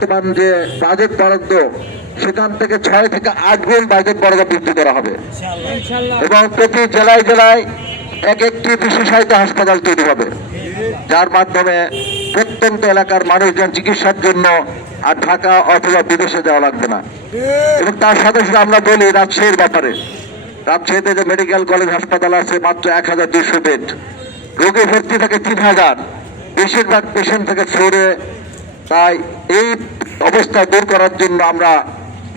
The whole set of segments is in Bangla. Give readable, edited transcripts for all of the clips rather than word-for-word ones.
বর্তমান যে বাজেট বরাদ্দ সেখান থেকে 6 থেকে 8 গুণ বাজেট বরাদ্দ বৃদ্ধি করা হবে এবং প্রতি জেলায় জেলায় একটি বিশেষায়িত হাসপাতাল তৈরি হবে, যার মাধ্যমে প্রত্যন্ত এলাকার মানুষজন চিকিৎসার জন্য আর ঢাকা অথবা বিদেশে যাওয়া লাগবে না। এবং তার সাথে সাথে আমরা বলি রাজশাহীর ব্যাপারে, রাজশাহীতে যে মেডিকেল কলেজ হাসপাতাল আছে মাত্র 1200 বেড, রোগী ভর্তি থাকে 3000, বেশিরভাগ পেশেন্ট থেকে ফ্লোরে। তাই এই অবস্থা দূর করার জন্য আমরা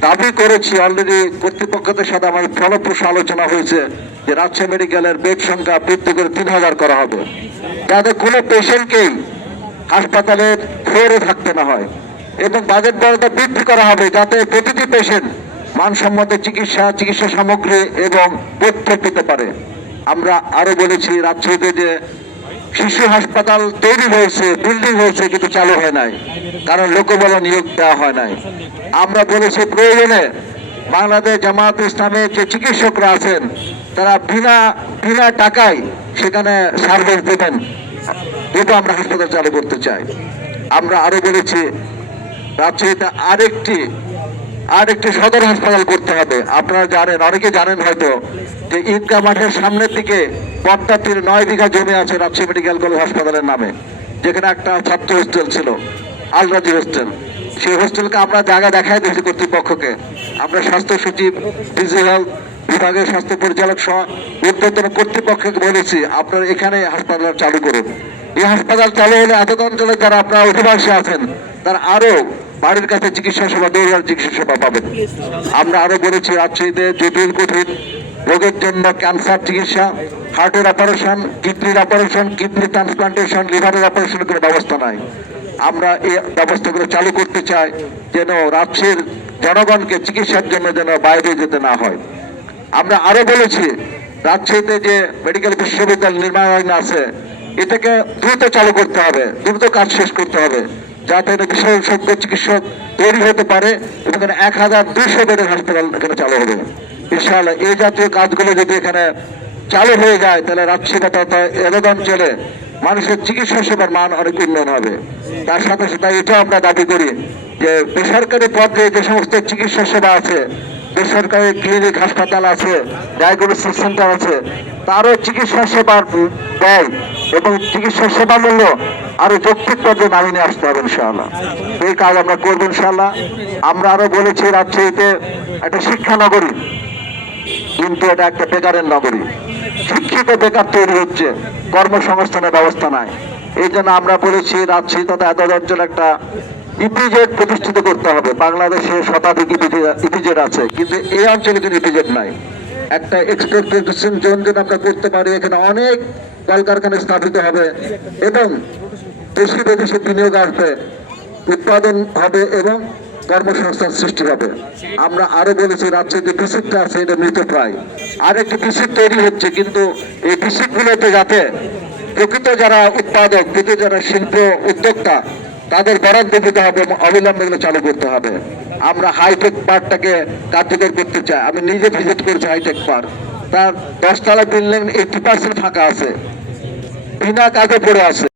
দাবি করেছি, অলরেডি কর্তৃপক্ষদের সাথে আমাদের ফলপ্রসূ আলোচনা হয়েছে যে রাজশাহী মেডিকেলের বেড সংখ্যা বৃদ্ধি করে 3000 করা হবে, যাতে কোনো পেশেন্টকেই হাসপাতালের ফ্লোরে থাকতে না হয়। এবং বাজেট বরাদ্দ বৃদ্ধি করা হবে যাতে প্রতিটি পেশেন্ট মানসম্মত চিকিৎসা সামগ্রী এবং তথ্য পেতে পারে। আমরা আরো বলেছি রাজশাহীতে যে শিশু হাসপাতাল তৈরি হয়েছে, বিল্ডিং হয়েছে, কিন্তু চালু হয় নাই, কারণ লোকবল নিয়োগ দেওয়া হয় নাই। আমরা বলেছি প্রয়োজনে বাংলাদেশ জামায়াত ইসলামের যে চিকিৎসকরা আছেন তারা বিনা টাকায় সেখানে সার্ভিস দেবেন, দুটো আমরা হাসপাতাল চালু করতে চাই। আমরা আরো বলেছি রাজশাহীতে আরেকটি সদর হাসপাতাল করতে হবে। আপনারা জানেন, অনেকে জানেন হয়তো, যে ঈদগাহ মাঠের সামনের দিকে পদ্মা তীরে 9 বিঘা জমি আছে রাজশাহী মেডিকেল কলেজ হাসপাতালের নামে, যেখানে একটা ছাত্র হোস্টেল ছিল, আলরাজি হোস্টেল। সেই হোস্টেলকে আমরা জায়গা দেখাই দিয়েছি কর্তৃপক্ষকে। আমরা স্বাস্থ্য সচিব, ডিজি হেলথ বিভাগের স্বাস্থ্য পরিচালক সহ ঊর্ধ্বতন কর্তৃপক্ষকে বলেছি আপনারা এখানে হাসপাতাল চালু করুন। এই হাসপাতাল চালু হলে এত অঞ্চলে যারা আপনারা অধিবাসী আছেন তারা আরো বাড়ির কাছে চিকিৎসা সেবা, দৌড়ার চিকিৎসা সেবা পাবেন। আমরা আরো বলেছি রাজশাহীতে জটিল কঠিন রোগের জন্য ক্যান্সার চিকিৎসা, হার্টের অপারেশন, কিডনির অপারেশন, কিডনি ট্রান্সপ্লান্টেশন, লিভারের অপারেশনের কোনো ব্যবস্থা নাই। আমরা এই ব্যবস্থাগুলো চালু করতে চাই যেন রাজশাহীর জনগণকে চিকিৎসার জন্য যেন বাইরে যেতে না হয়। আমরা আরো বলেছি রাজশাহীতে যে মেডিকেল বিশ্ববিদ্যালয় নির্মাণ আছে এটাকে দ্রুত চালু করতে হবে, দ্রুত কাজ শেষ করতে হবে, যাতে বিশেষজ্ঞ চিকিৎসক তৈরি হতে পারে এবং 1200 বেডের হাসপাতাল এখানে চালু হবে ইনশাআল্লাহ। এই জাতীয় কাজগুলো যদি এখানে চালু হয়ে যায় তাহলে রাজশাহী তথা এলাকা অঞ্চলে মানুষের চিকিৎসা সেবার মান অনেক উন্নয়ন হবে। তার সাথে সাথে এটাও আমরা দাবি করি যে বেসরকারি পর্যায়ে যে সমস্ত চিকিৎসা সেবা আছে, বেসরকারি ক্লিনিক হাসপাতাল আছে, ডায়াগনস্টিক সেন্টার আছে, তারও চিকিৎসা সেবার ব্যয় এবং চিকিৎসা সেবা মূল্য আরো যৌক্তিক পর্যায়ে নামিয়ে নিয়ে আসতে হবে ইনশাআল্লাহ। এই কাজ আমরা করবো ইনশাআল্লাহ। আমরা আরো বলেছি রাজশাহীতে একটা শিক্ষা নগরী, কিন্তু এটা একটা বেকারের নগরী। শিক্ষিত বেকার তৈরি হচ্ছে, কর্মসংস্থানের ব্যবস্থা নাই। এই জন্য আমরা বলেছি রাজশাহী তথা এত অঞ্চল একটা ইপিজেড প্রতিষ্ঠিত করতে হবে। বাংলাদেশে শতাধিক ইপিজেড আছে, কিন্তু এই অঞ্চলে কোনো ইপিজেড নাই। একটা এক্সপোর্ট প্রোডাকশন জোন যেন আমরা করতে পারি, এখানে অনেক কলকারখানা স্থাপিত হবে এবং দেশি বিদেশে বিনিয়োগ আসবে, উৎপাদন হবে এবং কর্মসংস্থান সৃষ্টি হবে। আমরা আরো বলেছি রাজ্যের যে বিসিকটা আছে এটা মৃতপ্রায়, আর একটি বিসিক তৈরি হচ্ছে, কিন্তু এই বিসিকগুলোতে যাতে প্রকৃত যারা উৎপাদক, প্রকৃত যারা শিল্প উদ্যোক্তা তাদের বরাদ্দ দিতে হবে এবং অবিলম্বে এগুলো চালু করতে হবে। আমরা হাইটেক পার্কটাকে কার্যকর করতে চাই। আমি নিজে ভিজিট করেছি হাইটেক পার্ক, তার 10 তলা বিল্ডিং 80% ফাঁকা আছে, বিনা কাজে পড়ে আছে।